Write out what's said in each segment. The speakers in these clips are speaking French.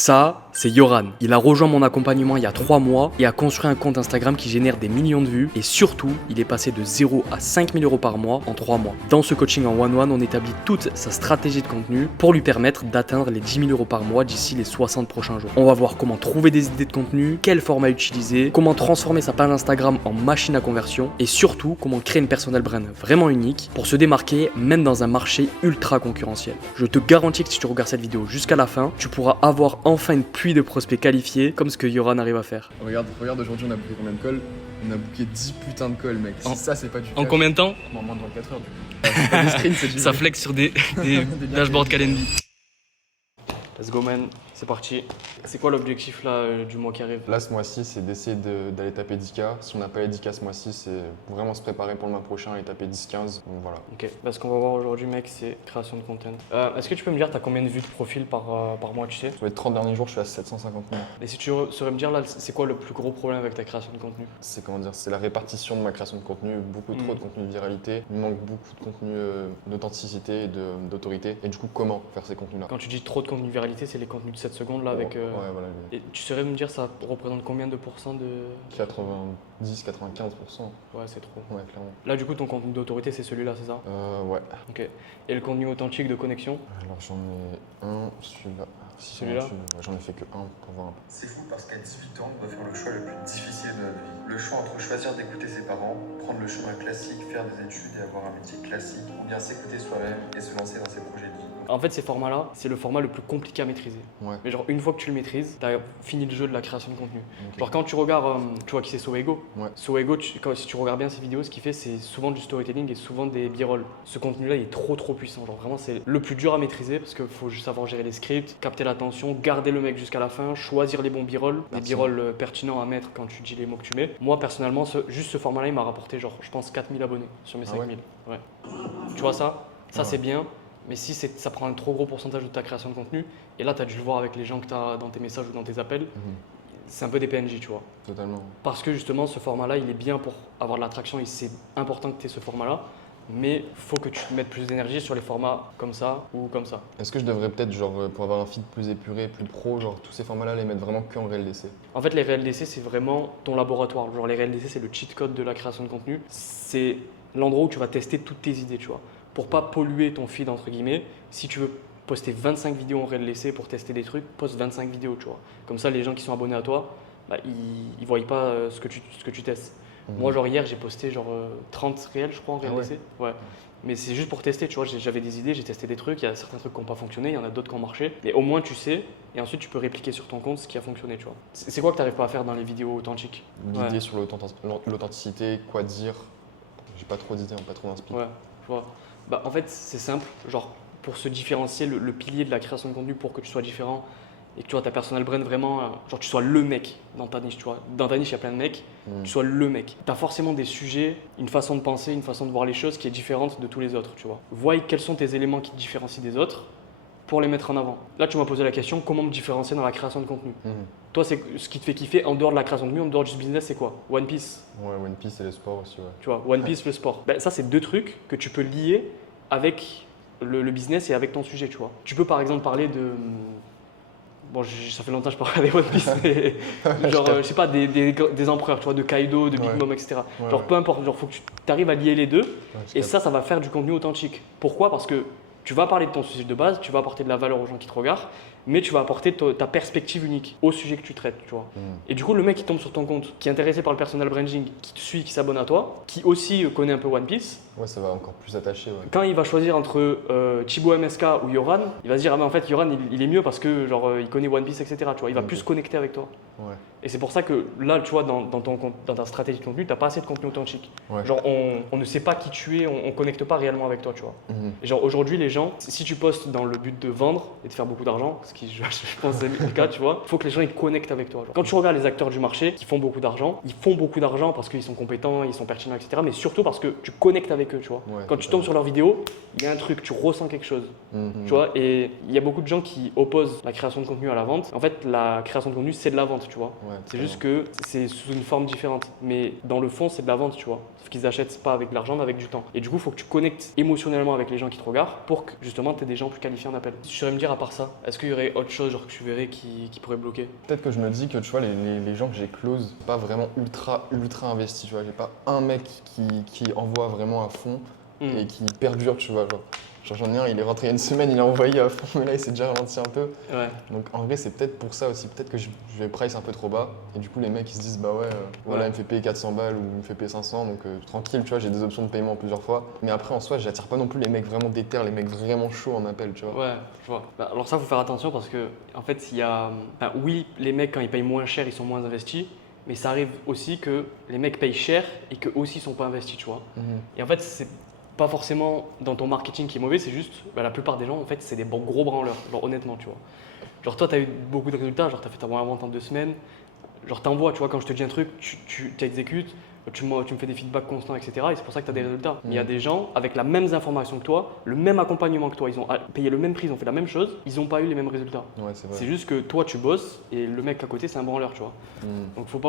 Ça, c'est Yoran. Il a rejoint mon accompagnement il y a 3 mois et a construit un compte Instagram qui génère des millions de vues. Et surtout, il est passé de 0 à 5 000 € par mois en 3 mois. Dans ce coaching en one-one, on établit toute sa stratégie de contenu pour lui permettre d'atteindre les 10 000 € par mois d'ici les 60 prochains jours. On va voir comment trouver des idées de contenu, quel format utiliser, comment transformer sa page Instagram en machine à conversion et surtout comment créer une personal brand vraiment unique pour se démarquer même dans un marché ultra concurrentiel. Je te garantis que si tu regardes cette vidéo jusqu'à la fin, tu pourras avoir enfin une pluie de prospects qualifiés comme ce que Yoran arrive à faire. Regarde, aujourd'hui on a booké combien de calls? On a booké 10 putains de calls, mec. Si ça, c'est pas du En combien de temps? En moins de 24 heures, du coup. C'est pas des screens, c'est du... Ça flex sur des dashboards Calendly. Let's go man, c'est parti. C'est quoi l'objectif là du mois qui arrive? Là, ce mois-ci, c'est d'essayer d'aller taper 10K. Si on n'a pas les 10K ce mois-ci, c'est vraiment se préparer pour le mois prochain et taper 10-15. Donc voilà. Ok, bah, ce qu'on va voir aujourd'hui mec, c'est création de content. Est-ce que tu peux me dire, t'as combien de vues de profil par mois, tu sais? Sur les 30 derniers jours, je suis à 750 000. Et si tu saurais me dire là, c'est quoi le plus gros problème avec ta création de contenu? C'est comment dire, c'est la répartition de ma création de contenu. Beaucoup trop de contenu de viralité. Il me manque beaucoup de contenu d'authenticité et d'autorité. Et du coup, comment faire ces contenus-là? Quand tu dis trop de contenu de viralité, c'est les contenus de 7 secondes là avec... Ouais, voilà. Et tu saurais me dire, ça représente combien de pourcents de... 90-95%. Ouais, c'est trop. Ouais, clairement. Là, du coup, ton contenu d'autorité, c'est celui-là, c'est ça? Ouais. Ok. Et le contenu authentique de connexion? Alors j'en ai un, celui-là. Celui-là? J'en ai fait que un pour voir un peu. C'est fou parce qu'à 18 ans, on doit faire le choix le plus difficile de notre vie. Le choix entre choisir d'écouter ses parents, prendre le chemin classique, faire des études et avoir un métier classique, ou bien s'écouter soi-même et se lancer dans ses projets de vie. En fait, ces formats-là, c'est le format le plus compliqué à maîtriser. Ouais. Mais genre, une fois que tu le maîtrises, t'as fini le jeu de la création de contenu. Ok. Genre, quand tu regardes, tu vois qui c'est Soego. Ouais. Soego, si tu regardes bien ses vidéos, ce qu'il fait, c'est souvent du storytelling et souvent des b-rolls. Ce contenu-là, il est trop puissant. Genre, vraiment, c'est le plus dur à maîtriser parce qu'il faut juste savoir gérer les scripts, capter l'attention, garder le mec jusqu'à la fin, choisir les bons b-rolls, des b-rolls pertinents à mettre quand tu dis les mots que tu mets. Moi, personnellement, juste ce format-là, il m'a rapporté, genre, je pense, 4000 abonnés sur mes 5000. Ouais. Tu vois ça? Ça, c'est bien. Mais si ça prend un trop gros pourcentage de ta création de contenu, et là tu as dû le voir avec les gens que tu as dans tes messages ou dans tes appels, c'est un peu des PNJ, tu vois. Totalement. Parce que justement, ce format-là, il est bien pour avoir de l'attraction et c'est important que tu aies ce format-là, mais il faut que tu mettes plus d'énergie sur les formats comme ça ou comme ça. Est-ce que je devrais peut-être, genre, pour avoir un feed plus épuré, plus pro, genre tous ces formats-là, les mettre vraiment que en RLDC? En fait, les RLDC, c'est vraiment ton laboratoire. Genre, les RLDC, c'est le cheat code de la création de contenu. C'est l'endroit où tu vas tester toutes tes idées, tu vois. Pour pas polluer ton feed entre guillemets, si tu veux poster 25 vidéos en réel-laissé pour tester des trucs, poste 25 vidéos, tu vois. Comme ça, les gens qui sont abonnés à toi, bah, ils voient pas ce que tu testes. Moi, genre hier, j'ai posté genre 30 réels, je crois, en réel-laissé. Ouais. Mais c'est juste pour tester, tu vois. J'avais des idées, j'ai testé des trucs. Il y a certains trucs qui n'ont pas fonctionné, il y en a d'autres qui ont marché. Mais au moins, tu sais, et ensuite, tu peux répliquer sur ton compte ce qui a fonctionné, tu vois. C'est quoi que tu n'arrives pas à faire dans les vidéos authentiques? L'idée sur l'authenticité, quoi dire. J'ai pas trop d'idées, pas trop d'inspiration. Ouais, je vois. Bah, en fait, c'est simple. Genre, pour se différencier, le pilier de la création de contenu pour que tu sois différent et que tu vois ta personal brand vraiment, genre tu sois le mec dans ta niche, tu vois. Dans ta niche, il y a plein de mecs, tu sois le mec. Tu as forcément des sujets, une façon de penser, une façon de voir les choses qui est différente de tous les autres, tu vois. Vois quels sont tes éléments qui te différencient des autres pour les mettre en avant. Là, tu m'as posé la question, comment me différencier dans la création de contenu? Toi, c'est ce qui te fait kiffer en dehors de la création de contenu, en dehors du business, c'est quoi? One Piece. Ouais, One Piece et le sport aussi, ouais. Tu vois, One Piece, le sport. Ben, ça, c'est deux trucs que tu peux lier avec le business et avec ton sujet, tu vois. Tu peux par exemple parler de... Bon, ça fait longtemps que je parle des One Piece, mais genre, je sais pas, des empereurs, tu vois, de Kaido, de Big Mom, etc. Genre, peu importe, genre, faut que tu arrives à lier les deux et ça va faire du contenu authentique. Pourquoi? Parce que tu vas parler de ton sujet de base, tu vas apporter de la valeur aux gens qui te regardent, mais tu vas apporter ta perspective unique au sujet que tu traites, tu vois. Et du coup, le mec qui tombe sur ton compte, qui est intéressé par le personal branding, qui te suit, qui s'abonne à toi, qui aussi connaît un peu One Piece, ouais, ça va encore plus attacher, ouais. Quand il va choisir entre Thibaut MSK ou Yoran, il va se dire, ah mais en fait, Yoran, il est mieux parce que genre, il connaît One Piece, etc. Tu vois, il va plus connecter avec toi. Ouais. Et c'est pour ça que là, tu vois, dans ta stratégie de contenu, tu n'as pas assez de contenu authentique. Ouais. Genre, on ne sait pas qui tu es, on ne connecte pas réellement avec toi, tu vois. Et genre, aujourd'hui, les gens, si tu postes dans le but de vendre et de faire beaucoup d'argent, ce qui, je pense, c'est le cas, tu vois, il faut que les gens ils connectent avec toi. Genre. Quand tu regardes les acteurs du marché qui font beaucoup d'argent, ils font beaucoup d'argent parce qu'ils sont compétents, ils sont pertinents, etc. Mais surtout parce que tu connectes avec eux, tu vois. Ouais, quand tu tombes sur leurs vidéos, il y a un truc, tu ressens quelque chose. Tu vois, et il y a beaucoup de gens qui opposent la création de contenu à la vente. En fait, la création de contenu, c'est de la vente, tu vois. Ouais, c'est juste que c'est sous une forme différente. Mais dans le fond, c'est de la vente, tu vois. Sauf qu'ils achètent pas avec de l'argent, mais avec du temps. Et du coup, il faut que tu connectes émotionnellement avec les gens qui te regardent pour pour que justement tu aies des gens plus qualifiés en appel. Tu saurais me dire à part ça, est-ce qu'il y aurait autre chose genre, que tu verrais qui pourrait bloquer? Peut-être que je me dis que tu vois, les gens que j'ai close, pas vraiment ultra investis, tu vois. J'ai pas un mec qui envoie vraiment à fond et qui perdure, tu vois. Genre j'en ai un, il est rentré il y a une semaine, il a envoyé à fond, mais là il s'est déjà ralenti un peu. Ouais. Donc en vrai, c'est peut-être pour ça aussi. Peut-être que je vais price un peu trop bas. Et du coup, les mecs ils se disent, bah ouais, voilà, il me fait payer 400 balles ou il me fait payer 500. Donc tranquille, tu vois, j'ai des options de paiement plusieurs fois. Mais après, en soi, j'attire pas non plus les mecs vraiment déter, les mecs vraiment chauds en appel, tu vois. Ouais, je vois. Bah, alors ça, faut faire attention parce que, en fait, il y a… Enfin, oui, les mecs, quand ils payent moins cher, ils sont moins investis. Mais ça arrive aussi que les mecs payent cher et qu'eux aussi ne sont pas investis, tu vois. Et en fait, c'est pas forcément dans ton marketing qui est mauvais, c'est juste, bah, la plupart des gens, en fait, c'est des gros branleurs, genre honnêtement, tu vois. Genre toi, tu as eu beaucoup de résultats, genre tu as fait ta première vente en 2 semaines, genre t'envoies, tu vois, quand je te dis un truc, tu exécutes, tu me fais des feedbacks constants, etc. Et c'est pour ça que tu as des résultats. Il y a des gens avec la même information que toi, le même accompagnement que toi, ils ont payé le même prix, ils ont fait la même chose, ils n'ont pas eu les mêmes résultats. Ouais, c'est vrai. C'est juste que toi, tu bosses et le mec à côté, c'est un branleur, tu vois. Donc faut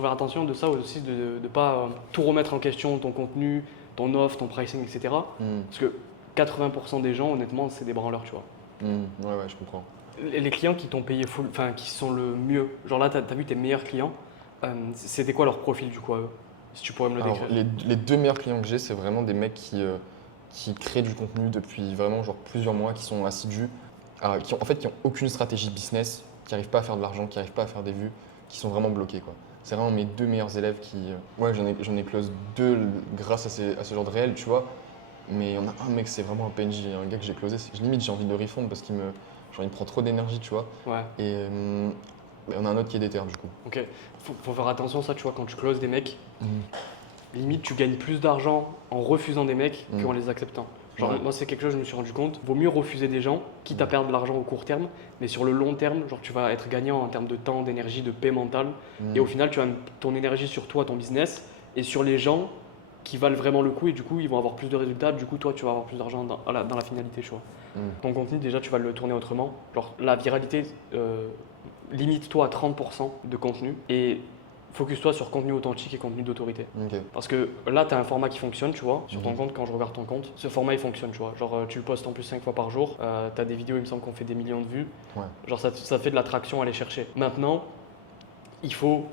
faire attention de ça aussi, de ne pas tout remettre en question, ton contenu, ton offre, ton pricing, etc. Parce que 80% des gens, honnêtement, c'est des branleurs, tu vois. Ouais, je comprends. Les clients qui t'ont payé full, enfin qui sont le mieux, genre là, tu as vu tes meilleurs clients, c'était quoi leur profil du coup à eux? Si tu pourrais me le Alors, décrire. les 2 meilleurs clients que j'ai, c'est vraiment des mecs qui créent du contenu depuis vraiment genre plusieurs mois, qui sont assidus, qui ont aucune stratégie business, qui n'arrivent pas à faire de l'argent, qui n'arrivent pas à faire des vues, qui sont vraiment bloqués, quoi. C'est vraiment mes 2 meilleurs élèves qui… Ouais, j'en ai close 2 grâce à ce genre de réel, tu vois. Mais il y en a un mec, c'est vraiment un PNJ, un gars que j'ai closé. Limite, j'ai envie de le refond parce qu'il me prend trop d'énergie, tu vois. Ouais. Et on a un autre qui est déter, du coup. Ok. Faut faire attention ça, tu vois, quand tu closes des mecs, limite tu gagnes plus d'argent en refusant des mecs qu'en les acceptant. Genre Ouais. moi c'est quelque chose je me suis rendu compte, vaut mieux refuser des gens, quitte à perdre de l'argent au court terme, mais sur le long terme, genre tu vas être gagnant en termes de temps, d'énergie, de paix mentale, et au final tu vas mettre ton énergie sur toi, ton business, et sur les gens qui valent vraiment le coup, et du coup ils vont avoir plus de résultats, du coup toi tu vas avoir plus d'argent dans la finalité, tu vois. Ton contenu déjà tu vas le tourner autrement, genre la viralité, limite-toi à 30% de contenu, et focus-toi sur contenu authentique et contenu d'autorité. Ok. Parce que là, tu as un format qui fonctionne, tu vois, sur ton compte, quand je regarde ton compte, ce format il fonctionne, tu vois. Genre, tu le postes en plus 5 fois par jour, tu as des vidéos, il me semble qu'on fait des millions de vues. Ouais. Genre, ça fait de l'attraction à aller chercher. Maintenant, il faut,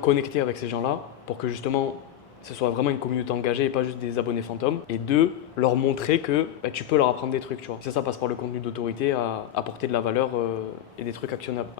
connecter avec ces gens-là pour que justement, ce soit vraiment une communauté engagée et pas juste des abonnés fantômes. Et 2, leur montrer que tu peux leur apprendre des trucs, tu vois. Ça passe par le contenu d'autorité, à apporter de la valeur et des trucs actionnables.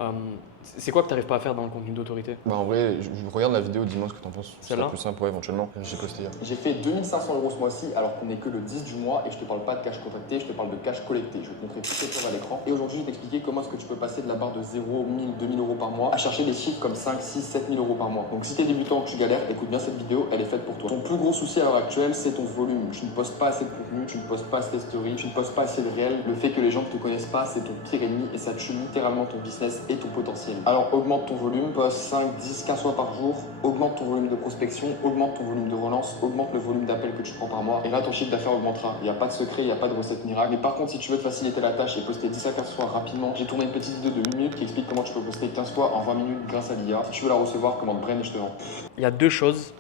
C'est quoi que tu n'arrives pas à faire dans le contenu d'autorité? Bah en vrai, je regarde la vidéo, dis-moi ce que t'en penses. C'est Celle-là plus simple, ouais, éventuellement. J'ai posté hier. J'ai fait 2500 € ce mois-ci alors qu'on n'est que le 10 du mois et je te parle pas de cash contacté, je te parle de cash collecté. Je vais te montrer toutes les preuves à l'écran. Et aujourd'hui, je vais t'expliquer comment est-ce que tu peux passer de la barre de 0, 1000, 2000 € par mois à chercher des chiffres comme 5, 6, 7000 € par mois. Donc si t'es débutant, que tu galères, écoute bien cette vidéo, elle est faite pour toi. Ton plus gros souci à l'heure actuelle, c'est ton volume. Tu ne postes pas assez de contenu, tu ne postes pas assez de stories, tu ne postes pas assez de réel. Le fait que les gens ne te connaissent pas, c'est ton pire ennemi et ça tue littéralement ton business et ton potentiel. Alors augmente ton volume, poste 5, 10, 15 fois par jour, augmente ton volume de prospection, augmente ton volume de relance, augmente le volume d'appels que tu prends par mois et là ton chiffre d'affaires augmentera. Il n'y a pas de secret, il n'y a pas de recette miracle. Mais par contre, si tu veux te faciliter la tâche et poster 10 à 15 fois rapidement, j'ai tourné une petite vidéo de 1 minute qui explique comment tu peux poster 15 fois en 20 minutes grâce à l'IA. Si tu veux la recevoir, commande Brain et je te vends. Il y a 2 choses.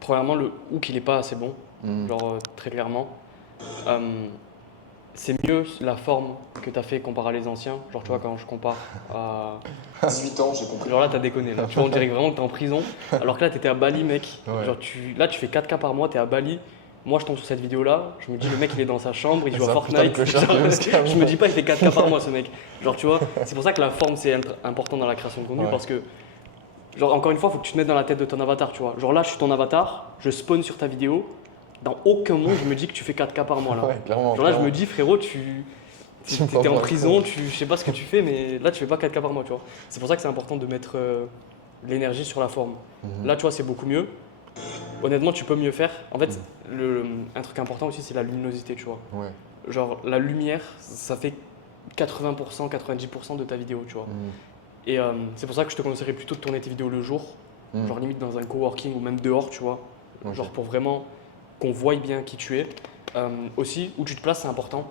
Premièrement, le hook, il n'est pas assez bon, genre très clairement. C'est mieux la forme que tu as fait comparé à les anciens. Genre, tu vois, quand je compare à. 18 ans, j'ai compris. Genre là, t'as déconné. Là. Tu vois, on dirait vraiment que t'es en prison. Alors que là, t'étais à Bali, mec. Ouais. Genre, là, tu fais 4K par mois, t'es à Bali. Moi, je tombe sur cette vidéo-là. Je me dis, le mec, il est dans sa chambre, il joue à C'est un putain de Fortnite. clochard Genre, qui veut se calmer. je me dis pas, il fait 4K par mois, ce mec. Genre, tu vois, c'est pour ça que la forme, c'est important dans la création de contenu. Ouais. Parce que, genre, encore une fois, il faut que tu te mettes dans la tête de ton avatar, tu vois. Genre là, je suis ton avatar, je spawn sur ta vidéo. Dans aucun monde, je me dis que tu fais 4K par mois. Là. Ouais, clairement. Genre là, je clairement. me dis, frérot, t'es en pas prison, je sais pas ce que tu fais, mais là, tu fais pas 4K par mois, tu vois. C'est pour ça que c'est important de mettre l'énergie sur la forme. Là, tu vois, c'est beaucoup mieux. Honnêtement, tu peux mieux faire. En fait, un truc important aussi, c'est la luminosité, tu vois. Ouais. Genre, la lumière, ça fait 80%, 90% de ta vidéo, tu vois. Et c'est pour ça que je te conseillerais plutôt de tourner tes vidéos le jour, genre limite dans un coworking ou même dehors, tu vois. Ok. Genre pour vraiment qu'on voie bien qui tu es. Aussi, où tu te places, c'est important.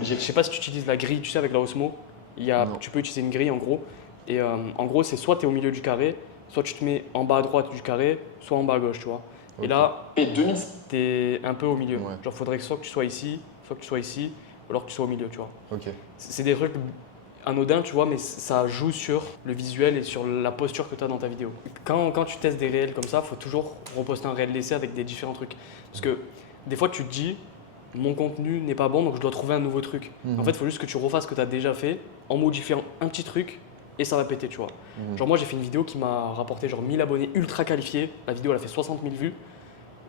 Je sais pas si tu utilises la grille, tu sais, avec la Osmo. Non. Tu peux utiliser une grille en gros. Et en gros, c'est soit tu es au milieu du carré, soit tu te mets en bas à droite du carré, soit en bas à gauche, tu vois. Ok. Et là, Et 2000. tu es un peu au milieu. Ouais. Genre, faudrait que soit que tu sois ici, soit que tu sois ici. alors que tu sois au milieu, tu vois. Ok. C'est des trucs anodins, tu vois, mais ça joue sur le visuel et sur la posture que tu as dans ta vidéo. Quand tu testes des réels comme ça, il faut toujours reposter un réel d'essai avec des différents trucs. Parce que des fois, tu te dis, mon contenu n'est pas bon, donc je dois trouver un nouveau truc. En fait, il faut juste que tu refasses ce que tu as déjà fait en modifiant un petit truc et ça va péter, tu vois. Genre moi, j'ai fait une vidéo qui m'a rapporté genre 1000 abonnés ultra qualifiés. La vidéo, elle a fait 60 000 vues.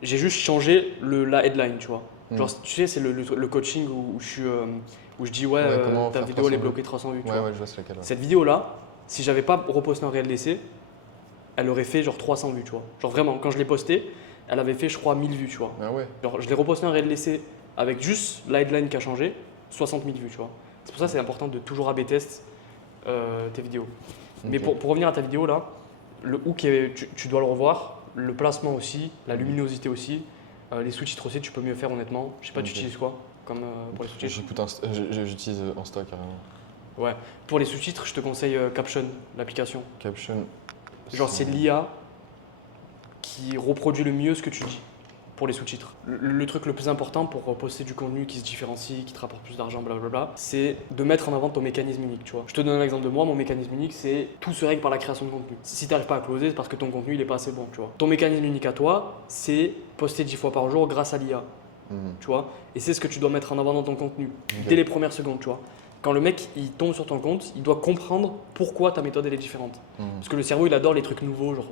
J'ai juste changé la headline, tu vois. Genre, tu sais, c'est le coaching où je dis comment ta faire vidéo elle est 300 bloquée 300 vues. Tu vois. Ouais, je vois c'est laquelle. Ouais. Cette vidéo-là, si j'avais pas reposté un réel d'essai, elle aurait fait genre 300 vues, tu vois. Genre vraiment, quand je l'ai postée, elle avait fait, je crois, 1000 vues, tu vois. Ah ouais. Genre, je l'ai reposté un réel d'essai avec juste la headline qui a changé, 60 000 vues, tu vois. C'est pour ça que c'est important de toujours A/B test tes vidéos. Mais Ok. pour revenir à ta vidéo là, le hook, tu dois le revoir, le placement aussi, la luminosité aussi, les sous-titres aussi, tu peux mieux faire honnêtement. Je sais pas, tu Ok. utilises quoi comme pour les sous-titres? J'utilise Insta carrément. Ouais. Pour les sous-titres, je te conseille Caption, l'application. Caption. Genre, c'est l'IA qui reproduit le mieux ce que tu dis pour les sous-titres. Le truc le plus important pour poster du contenu qui se différencie, qui te rapporte plus d'argent, blablabla, c'est de mettre en avant ton mécanisme unique, tu vois. Je te donne un exemple de moi, mon mécanisme unique, c'est tout se règle par la création de contenu. Si tu n'arrives pas à closer, c'est parce que ton contenu, il est pas assez bon, tu vois. Ton mécanisme unique à toi, c'est poster 10 fois par jour grâce à l'IA, tu vois. Et c'est ce que tu dois mettre en avant dans ton contenu, dès les premières secondes, tu vois. Quand le mec il tombe sur ton compte, il doit comprendre pourquoi ta méthode elle est différente. Parce que le cerveau il adore les trucs nouveaux, genre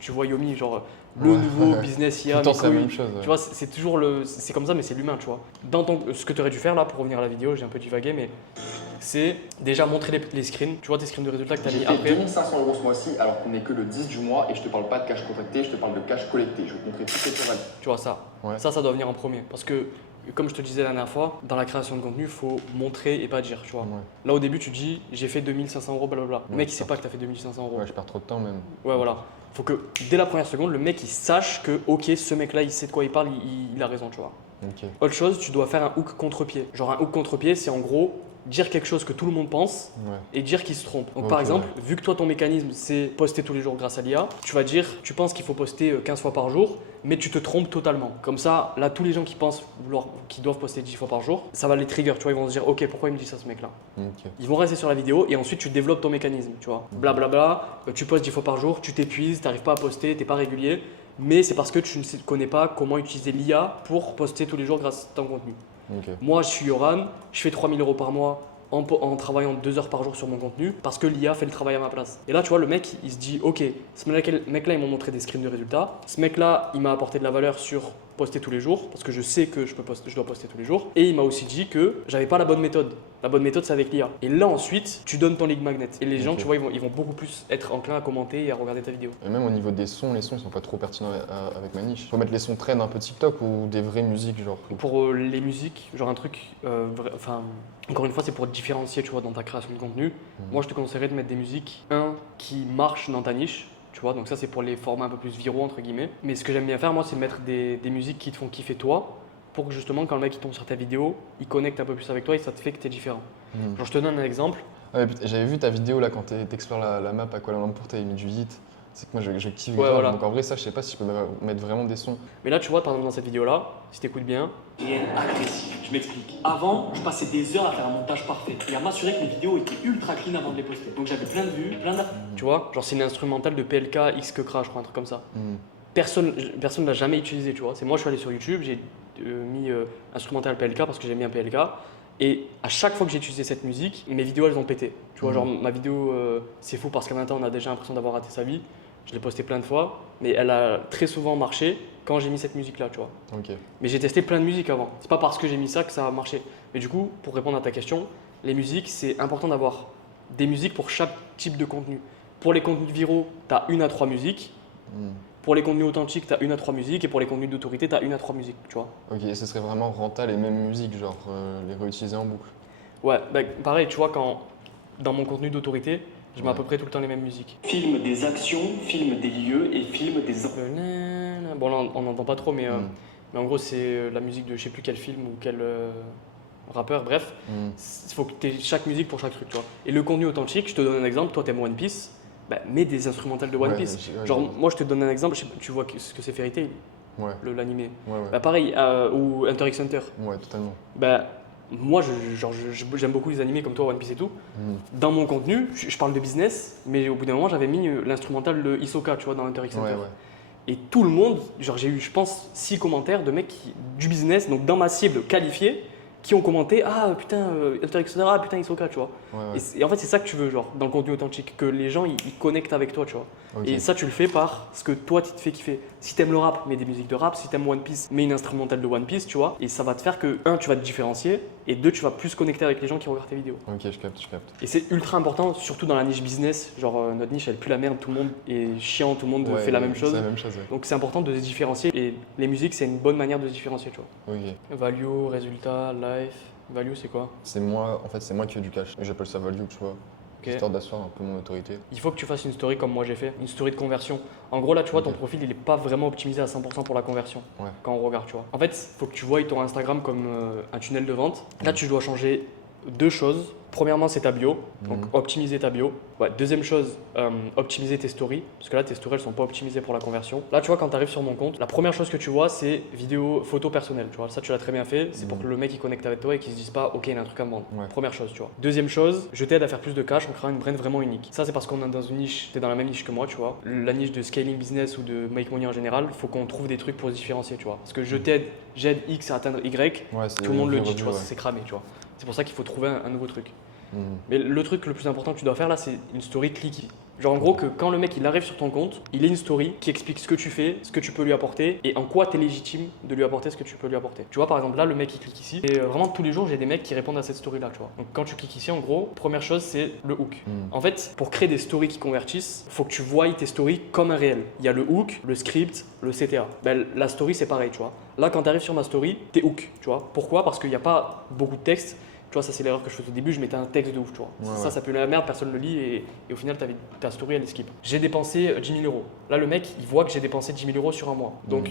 tu vois Yomi, genre le nouveau business Tout IA, le temps, c'est la Mikoui. même chose. Tu vois, c'est toujours c'est comme ça, mais c'est l'humain, tu vois. Ce que tu aurais dû faire là pour revenir à la vidéo, j'ai un peu divagué, mais c'est déjà montrer les screens, tu vois tes screens de résultats que tu as J'ai mis fait après. 2500 € ce mois-ci alors qu'on n'est que le 10 du mois et je te parle pas de cash contracté, je te parle de cash collecté. Je vais te montrer toutes les plus-values. Tu vois ça. Ouais. Ça doit venir en premier. Parce que, comme je te disais la dernière fois, dans la création de contenu, il faut montrer et pas dire, tu vois. Ouais. Là au début, tu dis j'ai fait 2500 €, blablabla. Le Ouais, mec il c'est sait ça. pas que tu as fait 2500 €. Ouais, je perds trop de temps même. Ouais, voilà. Faut que dès la première seconde, le mec il sache que, ok, ce mec-là il sait de quoi il parle, il a raison, tu vois. Ok. Autre chose, tu dois faire un hook contre-pied. Genre un hook contre-pied, c'est en gros dire quelque chose que tout le monde pense Ouais. et dire qu'il se trompe. Donc Ok, par exemple, vu que toi ton mécanisme c'est poster tous les jours grâce à l'IA, tu vas dire, tu penses qu'il faut poster 15 fois par jour, mais tu te trompes totalement. Comme ça, là tous les gens qui pensent qu'ils doivent poster 10 fois par jour, ça va les trigger, tu vois, ils vont se dire, ok, pourquoi il me dit ça ce mec-là? Ok. Ils vont rester sur la vidéo et ensuite tu développes ton mécanisme, tu vois. Blablabla, tu postes 10 fois par jour, tu t'épuises, tu n'arrives pas à poster, tu n'es pas régulier, mais c'est parce que tu ne connais pas comment utiliser l'IA pour poster tous les jours grâce à ton contenu. Ok. Moi, je suis Yoran, je fais 3 000 € par mois en travaillant 2 heures par jour sur mon contenu parce que l'IA fait le travail à ma place. Et là, tu vois, le mec, il se dit, ok, ce mec-là, il m'a montré des screens de résultats. Ce mec-là, il m'a apporté de la valeur sur poster tous les jours parce que je sais que je dois poster tous les jours. Et il m'a aussi dit que j'avais pas la bonne méthode. La bonne méthode, c'est avec l'IA. Et là, ensuite, tu donnes ton lead magnet. Et les gens, Ok. tu vois, ils vont beaucoup plus être enclins à commenter et à regarder ta vidéo. Et même au niveau des sons, les sons ils sont pas trop pertinents avec ma niche. Faut mettre les sons trend un peu TikTok ou des vraies musiques genre. Pour les musiques, genre un truc, encore une fois, c'est pour te différencier, tu vois, dans ta création de contenu. Moi, je te conseillerais de mettre des musiques, qui marchent dans ta niche, tu vois, donc ça, c'est pour les formats un peu plus viraux, entre guillemets. Mais ce que j'aime bien faire, moi, c'est de mettre des musiques qui te font kiffer toi, pour que justement, quand le mec il tombe sur ta vidéo, il connecte un peu plus avec toi et ça te fait que tu es différent. Genre, je te donne un exemple. Ouais, putain, j'avais vu ta vidéo là quand t'explores la map à Kuala Lumpur, t'avais mis du hit. C'est que moi je kiffe Ouais, grave. voilà. Donc en vrai, ça, je sais pas si je peux mettre vraiment des sons. Mais là, tu vois, par exemple, dans cette vidéo-là, si tu écoutes bien, il est agressif. Je m'explique. Avant, je passais des heures à faire un montage parfait et à m'assurer que mes vidéos étaient ultra clean avant de les poster. Donc j'avais plein de vues, Tu vois, genre c'est une instrumentale de PLK X que Crash, je crois, un truc comme ça. Personne ne l'a jamais utilisé, tu vois. C'est moi, je suis allé sur YouTube, j'ai mis instrumental PLK parce que j'aime bien PLK. Et à chaque fois que j'ai utilisé cette musique, mes vidéos elles ont pété. Tu vois, genre ma vidéo c'est fou parce qu'à maintenant on a déjà l'impression d'avoir raté sa vie. Je l'ai postée plein de fois, mais elle a très souvent marché quand j'ai mis cette musique là, tu vois. Ok. Mais j'ai testé plein de musiques avant. C'est pas parce que j'ai mis ça que ça a marché. Mais du coup, pour répondre à ta question, les musiques, c'est important d'avoir des musiques pour chaque type de contenu. Pour les contenus viraux, tu as 1 à 3 musiques. Pour les contenus authentiques, tu as 1 à 3 musiques. Et pour les contenus d'autorité, tu as 1 à 3 musiques, tu vois. Ok, ce serait vraiment rentable les mêmes musiques, genre les réutiliser en boucle. Ouais, bah, pareil, tu vois, quand dans mon contenu d'autorité, je mets à peu près tout le temps les mêmes musiques. Filme des actions, filme des lieux et filme des... Bon là on n'entend pas trop, mais en gros c'est la musique de je sais plus quel film ou quel rappeur, bref. Il faut que tu aies chaque musique pour chaque truc, tu vois. Et le contenu authentique, je te donne un exemple, toi t'aimes One Piece, bah, mets des instrumentales de One Piece. Genre moi je te donne un exemple, tu vois ce que c'est Fairy Tail, Ouais. l'animé. Ouais, ouais. Bah pareil, ou Hunter x Hunter. Ouais, totalement. Bah, moi, j'aime beaucoup les animés comme toi, One Piece et tout. Dans mon contenu, je parle de business, mais au bout d'un moment, j'avais mis l'instrumental de Hisoka, tu vois, dans Hunter x Hunter. Et tout le monde, genre j'ai eu, je pense, 6 commentaires de mecs du business, donc dans ma cible qualifiée, qui ont commenté ah putain Hunter x Hunter, ah putain Hisoka, tu vois. Et en fait c'est ça que tu veux, genre dans le contenu authentique, que les gens ils connectent avec toi, tu vois. Et ça tu le fais par ce que toi tu te fais kiffer. Si t'aimes le rap, mets des musiques de rap. Si t'aimes One Piece, mets une instrumentale de One Piece, tu vois. Et ça va te faire que, un, tu vas te différencier, et deux, tu vas plus connecter avec les gens qui regardent tes vidéos. Ok, je capte. Et c'est ultra important, surtout dans la niche business. Genre notre niche elle pue la merde, tout le monde est chiant, tout le monde fait la même chose. C'est la même chose, Donc c'est important de se différencier, et les musiques c'est une bonne manière de se différencier, tu vois. Value, résultat, life. Value, c'est quoi? C'est moi qui fais du cash. J'appelle ça value, tu vois. Histoire d'asseoir un peu mon autorité. Il faut que tu fasses une story comme moi j'ai fait, une story de conversion. En gros là tu vois ton profil il est pas vraiment optimisé à 100% pour la conversion quand on regarde, tu vois. En fait il faut que tu vois ton Instagram comme un tunnel de vente. Là tu dois changer 2 choses. Premièrement, c'est ta bio, donc optimiser ta bio. Deuxième chose, optimiser tes stories, parce que là, tes stories, elles sont pas optimisées pour la conversion. Là, tu vois, quand tu arrives sur mon compte, la première chose que tu vois, c'est vidéo, photo personnelle, tu vois. Ça, tu l'as très bien fait, c'est pour que le mec, il connecte avec toi et qu'il se dise pas, ok, il a un truc à me vendre. Première chose, tu vois. Deuxième chose, je t'aide à faire plus de cash en créant une brand vraiment unique. Ça, c'est parce qu'on est dans une niche, t'es dans la même niche que moi, tu vois. La niche de scaling business ou de make money en général, faut qu'on trouve des trucs pour se différencier, tu vois. Parce que je t'aide, j'aide X à atteindre Y, tout le monde le dit, tu vois, c'est cramé, tu vois. C'est pour ça qu'il faut trouver un nouveau truc. Mais le truc le plus important que tu dois faire là, c'est une story clicky. Genre en gros que quand le mec il arrive sur ton compte, il ait une story qui explique ce que tu fais, ce que tu peux lui apporter et en quoi tu es légitime de lui apporter ce que tu peux lui apporter. Tu vois par exemple là le mec il clique ici et vraiment tous les jours j'ai des mecs qui répondent à cette story là, tu vois. Donc quand tu cliques ici en gros, première chose c'est le hook. En fait pour créer des stories qui convertissent, faut que tu voies tes stories comme un réel. Il y a le hook, le script, le CTA. La story c'est pareil, tu vois. Là quand tu arrives sur ma story, t'es hook, tu vois. Pourquoi? Parce qu'il n'y a pas beaucoup de texte. Tu vois, ça c'est l'erreur que je faisais au début, je mettais un texte de ouf, tu vois. Ça pue la merde, personne ne le lit et au final ta story elle est skip. J'ai dépensé 10 000 euros. Là le mec il voit que j'ai dépensé 10 000 euros sur un mois. Donc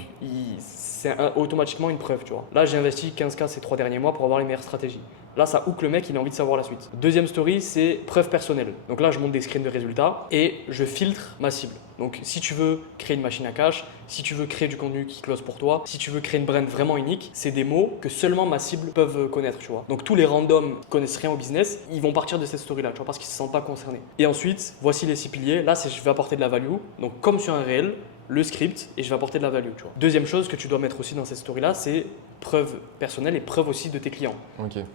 c'est automatiquement une preuve, tu vois. Là j'ai investi 15K ces 3 derniers mois pour avoir les meilleures stratégies. Là ça hook le mec, il a envie de savoir la suite. Deuxième story c'est preuve personnelle. Donc là je monte des screens de résultats et je filtre ma cible. Donc si tu veux créer une machine à cash, si tu veux créer du contenu qui close pour toi, si tu veux créer une brand vraiment unique, c'est des mots que seulement ma cible peuvent connaître, tu vois. Donc tous les randoms qui connaissent rien au business, ils vont partir de cette story là, tu vois, parce qu'ils se sentent pas concernés. Et ensuite, voici les 6 piliers. Là, c'est je vais apporter de la value. Donc comme sur un réel, le script et je vais apporter de la value, tu vois. Deuxième chose que tu dois mettre aussi dans cette story là, c'est preuve personnelle et preuve aussi de tes clients.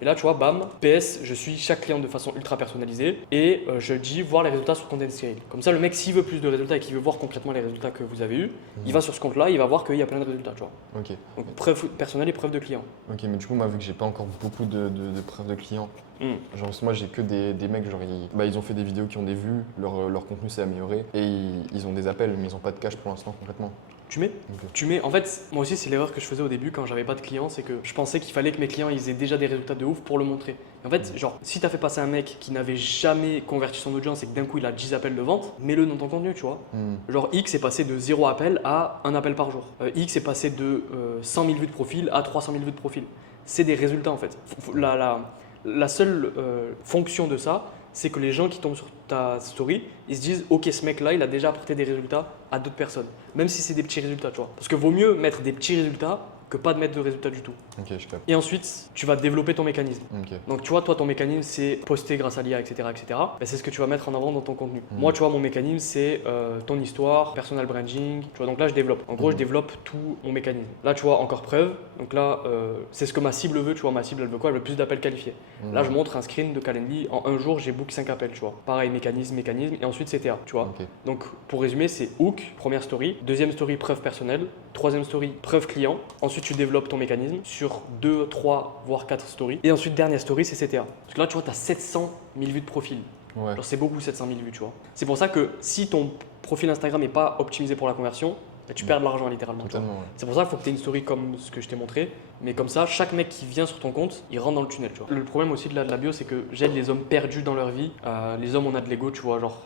Et là, tu vois, bam, PS, je suis chaque client de façon ultra personnalisée et je dis voir les résultats sur Content Scale. Comme ça, le mec, s'il veut plus de résultats et qu'il veut voir concrètement les résultats que vous avez eus, il va sur ce compte-là, il va voir qu'il y a plein de résultats, tu vois. Donc preuve personnelle et preuve de client. Mais du coup, moi, vu que j'ai pas encore beaucoup de preuves de clients, genre moi j'ai que des mecs, genre ils ont fait des vidéos qui ont des vues, leur contenu s'est amélioré et ils ont des appels, mais ils ont pas de cash pour l'instant concrètement. Tu mets, en fait, moi aussi c'est l'erreur que je faisais au début quand j'avais pas de clients, c'est que je pensais qu'il fallait que mes clients ils aient déjà des résultats de ouf pour le montrer. En fait, genre, si t'as fait passer un mec qui n'avait jamais converti son audience et que d'un coup il a 10 appels de vente, mets-le dans ton contenu, tu vois. Genre X est passé de 0 appel à 1 appel par jour. X est passé de 100 000 vues de profil à 300 000 vues de profil. C'est des résultats en fait. La seule fonction de ça, c'est que les gens qui tombent sur ta story, ils se disent ok, ce mec là il a déjà apporté des résultats à d'autres personnes, même si c'est des petits résultats, tu vois. Parce que vaut mieux mettre des petits résultats que pas de mettre de résultats du tout. Je capte. Et ensuite, tu vas développer ton mécanisme. Donc tu vois, toi ton mécanisme c'est poster grâce à l'IA, etc. C'est ce que tu vas mettre en avant dans ton contenu. Moi, tu vois, mon mécanisme c'est ton histoire, personal branding, tu vois. Donc là, je développe. En gros, je développe tout mon mécanisme. Là, tu vois, encore preuve. Donc là, c'est ce que ma cible veut, tu vois. Ma cible, elle veut quoi? Elle veut plus d'appels qualifiés. Là, je montre un screen de Calendly. En un jour, j'ai book 5 appels, tu vois. Pareil, mécanisme, et ensuite CTA, tu vois. Donc pour résumer, c'est hook, première story. Deuxième story, preuve personnelle. Troisième story, preuve client. Ensuite, tu développes ton mécanisme sur 2, 3, voire 4 stories. Et ensuite, dernière story, c'est CTA. Parce que là, tu vois, tu as 700 000 vues de profil. Genre, c'est beaucoup 700 000 vues, tu vois. C'est pour ça que si ton profil Instagram n'est pas optimisé pour la conversion, tu perds de l'argent littéralement. C'est pour ça qu'il faut que tu aies une story comme ce que je t'ai montré. Mais comme ça, chaque mec qui vient sur ton compte, il rentre dans le tunnel, tu vois. Le problème aussi de la bio, c'est que j'aide les hommes perdus dans leur vie. Les hommes, on a de l'ego, tu vois. Genre,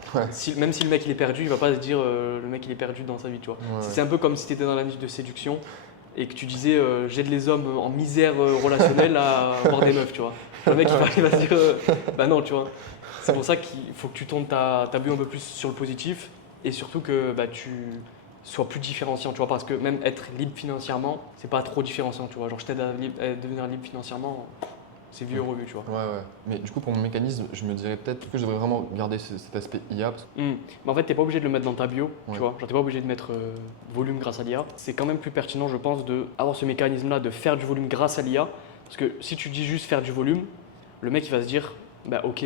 même si le mec il est perdu, il va pas se dire le mec il est perdu dans sa vie, tu vois. C'est un peu comme si tu étais dans la niche de séduction et que tu disais j'aide les hommes en misère relationnelle à avoir des meufs, tu vois. Le mec il va se dire bah non, tu vois. C'est pour ça qu'il faut que tu tournes ta bio un peu plus sur le positif et surtout que tu sois plus différenciant, tu vois, parce que même être libre financièrement, c'est pas trop différenciant, tu vois. Genre, je t'aide à devenir libre financièrement, C'est vu et revu, tu vois. Ouais. Mais du coup, pour mon mécanisme, je me dirais peut-être que je devrais vraiment garder cet aspect IA. Mais en fait, t'es pas obligé de le mettre dans ta bio, Ouais. tu vois. Genre, t'es pas obligé de mettre volume grâce à l'IA. C'est quand même plus pertinent, je pense, d'avoir ce mécanisme-là de faire du volume grâce à l'IA. Parce que si tu dis juste faire du volume, le mec il va se dire, bah ok,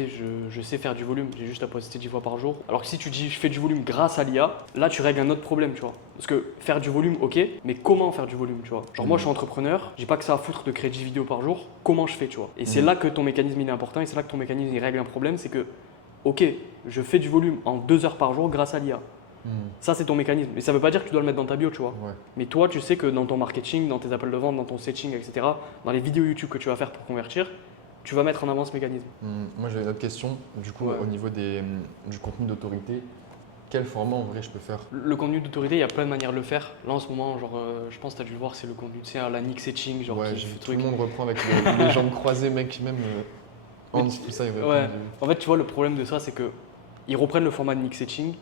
je sais faire du volume, j'ai juste à poster 10 fois par jour. Alors que si tu dis je fais du volume grâce à l'IA, là tu règles un autre problème, tu vois. Parce que faire du volume, ok, mais comment faire du volume, tu vois. Genre moi je suis entrepreneur, j'ai pas que ça à foutre de créer 10 vidéos par jour, comment je fais, tu vois. Et c'est là que ton mécanisme il est important et c'est là que ton mécanisme il règle un problème, c'est que ok, je fais du volume en 2 heures par jour grâce à l'IA. Ça, c'est ton mécanisme. Mais ça veut pas dire que tu dois le mettre dans ta bio, tu vois. Ouais. Mais toi, tu sais que dans ton marketing, dans tes appels de vente, dans ton setting, etc., dans les vidéos YouTube que tu vas faire pour convertir, tu vas mettre en avant ce mécanisme. Moi, j'avais une autre question. Du coup, Ouais. au niveau du contenu d'autorité, quel format en vrai je peux faire? Le contenu d'autorité, il y a plein de manières de le faire. Là, en ce moment, genre, je pense que tu as dû le voir, c'est le contenu, tu sais, à la Nick Setching, genre, Ouais, qui j'ai fait vu le tout le truc. monde reprend avec les jambes croisées, mec, même Hans, tout ça, il Ouais. reprend. En fait, tu vois, le problème de ça, c'est que ils reprennent le format de Nick Setching,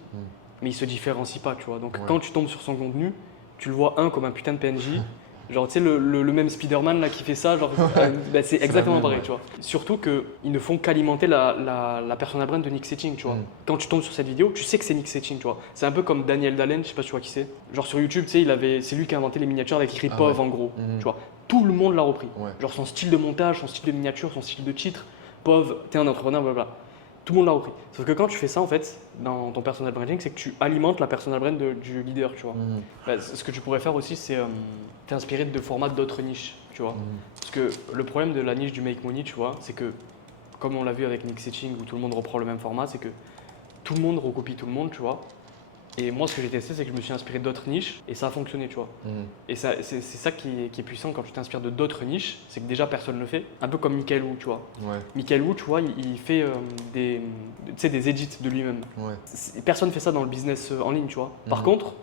mais ils se différencient pas, tu vois. Donc, Ouais. quand tu tombes sur son contenu, tu le vois comme un putain de PNJ. Genre, tu sais, le même Spider-Man là qui fait ça, genre, bah, c'est exactement même, pareil, ouais. tu vois. Surtout qu'ils ne font qu'alimenter la personal brand de Nick Setching, tu vois. Quand tu tombes sur cette vidéo, tu sais que c'est Nick Setching, tu vois. C'est un peu comme Daniel Dalen, je sais pas si tu vois qui c'est. Genre sur YouTube, tu sais, c'est lui qui a inventé les miniatures avec écrit Ah POV ouais. en gros, tu vois. Tout le monde l'a repris. Ouais. Genre son style de montage, son style de miniature, son style de titre, POV, t'es un entrepreneur, blablabla. Tout le monde l'a repris. Sauf que quand tu fais ça, en fait, dans ton personal branding, c'est que tu alimentes la personal brand du leader, tu vois. Bah, ce que tu pourrais faire aussi, c'est t'inspirer de formats d'autres niches, tu vois. Parce que le problème de la niche du make money, tu vois, c'est que, comme on l'a vu avec Nick Setching, où tout le monde reprend le même format, c'est que tout le monde recopie tout le monde, tu vois. Et moi, ce que j'ai testé, c'est que je me suis inspiré d'autres niches et ça a fonctionné, tu vois. Et c'est ça qui est puissant quand tu t'inspires de d'autres niches, c'est que déjà personne ne le fait. Un peu comme Michael Wu, tu vois. Ouais. Michael Wu, tu vois, il fait tu sais, des edits de lui-même. Ouais. Personne ne fait ça dans le business en ligne, tu vois. Par contre,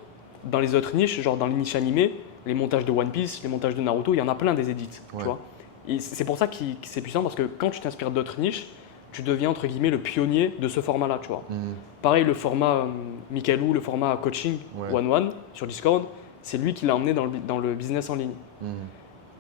dans les autres niches, genre dans les niches animées, les montages de One Piece, les montages de Naruto, il y en a plein des edits, Ouais. tu vois. Et c'est pour ça que c'est puissant parce que quand tu t'inspires d'autres niches, tu deviens entre guillemets le pionnier de ce format-là, tu vois. Pareil, le format Michael Wu, le format coaching Ouais. one-one sur Discord, c'est lui qui l'a emmené dans le business en ligne.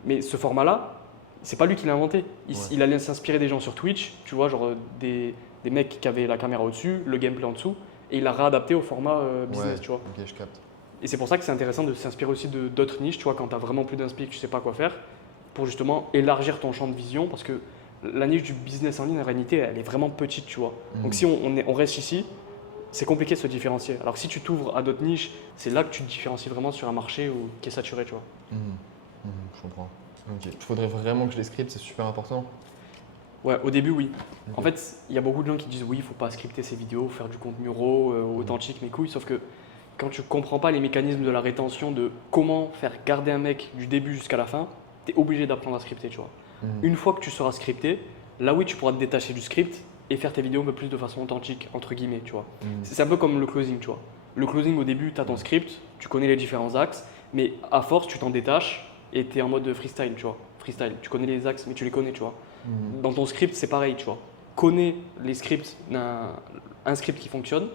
Mais ce format-là, c'est pas lui qui l'a inventé. Il allait s'inspirer des gens sur Twitch, tu vois, genre des mecs qui avaient la caméra au-dessus, le gameplay en dessous, et il l'a réadapté au format business, Ouais. tu vois. Ok, je capte. Et c'est pour ça que c'est intéressant de s'inspirer aussi d'autres niches, tu vois, quand tu as vraiment plus d'inspi que tu sais pas quoi faire, pour justement élargir ton champ de vision, parce que la niche du business en ligne, en réalité, elle est vraiment petite, tu vois. Donc si on reste ici, c'est compliqué de se différencier. Alors que si tu t'ouvres à d'autres niches, c'est là que tu te différencies vraiment sur un marché qui est saturé, tu vois. Je comprends. Ok. Il faudrait vraiment que je les scripte, c'est super important. Ouais, au début, oui. En fait, il y a beaucoup de gens qui disent oui, il faut pas scripter ses vidéos, faire du contenu raw, authentique, mes couilles, sauf que quand tu comprends pas les mécanismes de la rétention, de comment faire garder un mec du début jusqu'à la fin, tu es obligé d'apprendre à scripter, tu vois. Une fois que tu seras scripté, là oui, tu pourras te détacher du script et faire tes vidéos un peu plus de façon authentique, entre guillemets, tu vois. C'est un peu comme le closing, tu vois. Le closing, au début, tu as ton script, tu connais les différents axes, mais à force, tu t'en détaches et tu es en mode freestyle, tu vois. Freestyle, tu connais les axes, mais tu les connais, tu vois. Dans ton script, c'est pareil, tu vois. Connais les scripts un script qui fonctionne,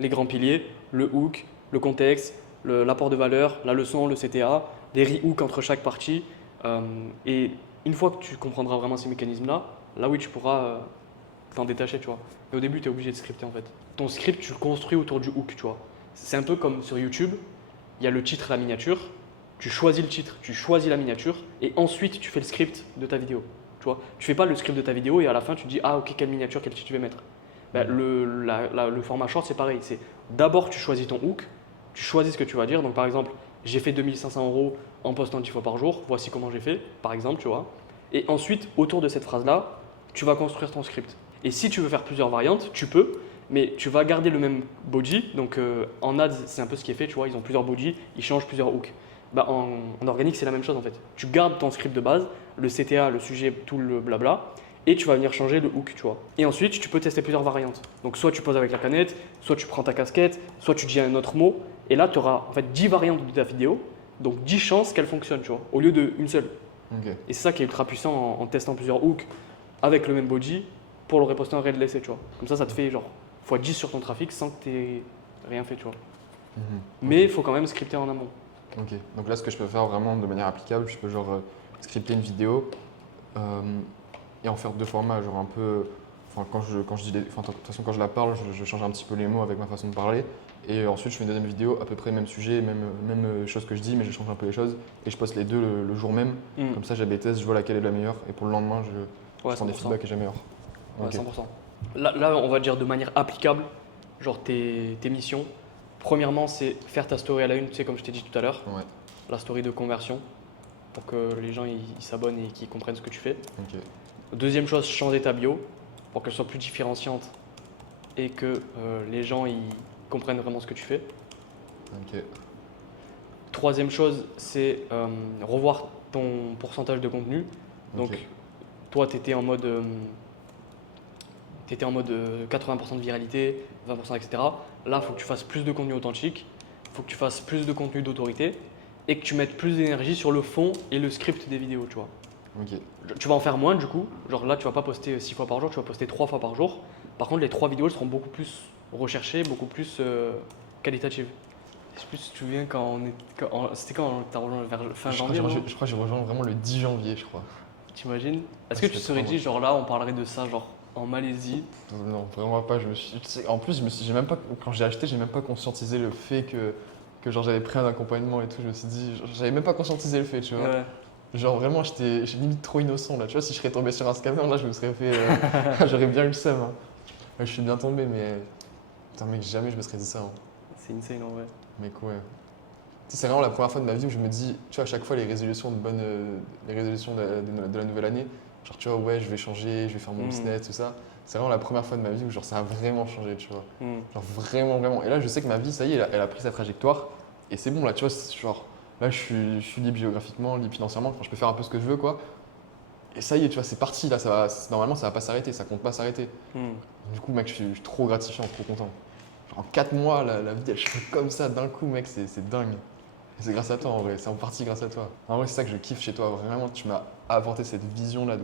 les grands piliers, le hook, le contexte, l'apport de valeur, la leçon, le CTA, des rehooks entre chaque partie. Et une fois que tu comprendras vraiment ces mécanismes-là, là oui, tu pourras t'en détacher, tu vois. Mais au début, tu es obligé de scripter en fait. Ton script, tu le construis autour du hook, tu vois. C'est un peu comme sur YouTube, il y a le titre et la miniature. Tu choisis le titre, tu choisis la miniature et ensuite tu fais le script de ta vidéo. Tu vois, tu fais pas le script de ta vidéo et à la fin tu te dis ah ok, quelle miniature, quel titre tu veux mettre. Ben, le format short c'est pareil, c'est d'abord tu choisis ton hook, tu choisis ce que tu vas dire. Donc par exemple, j'ai fait 2500 € en postant 10 fois par jour, voici comment j'ai fait, par exemple, tu vois. Et ensuite, autour de cette phrase-là, tu vas construire ton script. Et si tu veux faire plusieurs variantes, tu peux, mais tu vas garder le même body. Donc en ads, c'est un peu ce qui est fait, tu vois, ils ont plusieurs body, ils changent plusieurs hooks. Bah, en organique, c'est la même chose en fait. Tu gardes ton script de base, le CTA, le sujet, tout le blabla, et tu vas venir changer le hook, tu vois. Et ensuite, tu peux tester plusieurs variantes. Donc soit tu poses avec la canette, soit tu prends ta casquette, soit tu dis un autre mot, et là, tu auras en fait 10 variantes de ta vidéo, donc 10 chances qu'elle fonctionne, tu vois, au lieu d'une seule. Ok. Et c'est ça qui est ultra puissant en testant plusieurs hooks avec le même body pour le reposter en red laissé, tu vois. Comme ça te fait genre x10 sur ton trafic sans que tu aies rien fait, tu vois. Mais il faut quand même scripter en amont. Ok, donc là ce que je peux faire vraiment de manière applicable, je peux genre scripter une vidéo, et en faire 2 formats, genre un peu. Enfin, quand je dis enfin, de toute façon, quand je la parle, je change un petit peu les mots avec ma façon de parler. Et ensuite, je fais une deuxième vidéo, à peu près même sujet, même chose que je dis, mais je change un peu les choses. Et je poste les deux le jour même. Comme ça, j'ai test, je vois laquelle est la meilleure. Et pour le lendemain, je prends des 100%. feedbacks et j'ai meilleur. Ouais, Ok. 100%. Là, on va dire de manière applicable, genre tes missions. Premièrement, c'est faire ta story à la une, tu sais, comme je t'ai dit tout à l'heure, Ouais, la story de conversion, pour que les gens ils s'abonnent et qu'ils comprennent ce que tu fais. ok. Deuxième chose, changer ta bio, pour qu'elle soit plus différenciante et que les gens ils comprennent vraiment ce que tu fais. Ok. Troisième chose, c'est revoir ton pourcentage de contenu. Donc, Ok. toi, tu étais en mode, 80% de viralité, 20%, etc. Là, il faut que tu fasses plus de contenu authentique, il faut que tu fasses plus de contenu d'autorité et que tu mettes plus d'énergie sur le fond et le script des vidéos, tu vois. Ok. Tu vas en faire moins du coup. Genre là, tu vas pas poster 6 fois par jour, tu vas poster 3 fois par jour. Par contre, les 3 vidéos elles seront beaucoup plus recherchées, beaucoup plus qualitatives. Je sais plus si tu te souviens c'était quand t'as rejoint vers fin janvier, non? Je crois que j'ai rejoint vraiment le 10 janvier, je crois. T'imagines? Est-ce Ah, que tu ça te fait serais 3 dit, genre là, on parlerait de ça, genre en Malaisie? Non, vraiment pas. Tu sais, en plus, j'ai même pas, quand j'ai acheté, j'ai même pas conscientisé le fait que genre, j'avais pris un accompagnement et tout. Je me suis dit, j'avais même pas conscientisé le fait, tu vois. Ouais. Genre vraiment, j'ai limite trop innocent là. Tu vois, si je serais tombé sur un scammer, là, je me serais fait. J'aurais bien eu le seum. Hein. Ouais, je suis bien tombé, mais. Putain, mec, jamais je me serais dit ça. Hein. C'est insane en vrai. Mec, ouais. Tu sais, c'est vraiment la première fois de ma vie où je me dis, tu vois, à chaque fois, les résolutions les résolutions de la nouvelle année, genre, tu vois, ouais, je vais changer, je vais faire mon business, tout ça. C'est vraiment la première fois de ma vie où, genre, ça a vraiment changé, tu vois. Genre, vraiment, vraiment. Et là, je sais que ma vie, ça y est, elle a pris sa trajectoire. Et c'est bon, là, tu vois, genre, là, je suis libre géographiquement, libre financièrement. Enfin, je peux faire un peu ce que je veux, quoi. Et ça y est, tu vois, c'est parti, là, normalement, ça va pas s'arrêter, ça compte pas s'arrêter. Du coup, mec, je suis trop gratifiant, trop content. Genre, en 4 mois, la vie, elle change comme ça d'un coup, mec, c'est dingue. Et c'est grâce à toi, en vrai, c'est en partie grâce à toi. En vrai, c'est ça que je kiffe chez toi, vraiment, tu m'as apporté cette vision-là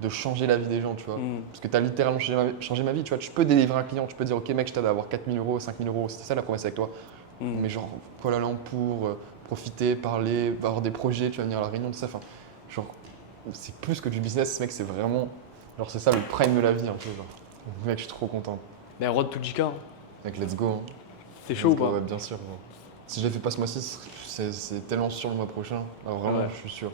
de changer la vie des gens, tu vois. Parce que tu as littéralement changé ma vie, tu vois. Tu peux délivrer un client, tu peux dire, ok, mec, je t'aide à avoir 4 000 euros, 5 000 euros, c'était ça la promesse avec toi. Mais genre, Kuala Lumpur, profiter, parler, avoir des projets, tu vas venir à la réunion, tout ça. Enfin, genre, c'est plus que du business, mec, c'est vraiment. Genre, c'est ça le prime de la vie, un peu, genre. Donc, mec, je suis trop content. Mais Road to Jika, Mec, let's go. Hein. t'es chaud ou Let's go, pas? ouais, bien sûr. Gros. Si je le fais pas ce mois-ci, c'est tellement sûr le mois prochain. Alors, vraiment, Ouais. je suis sûr.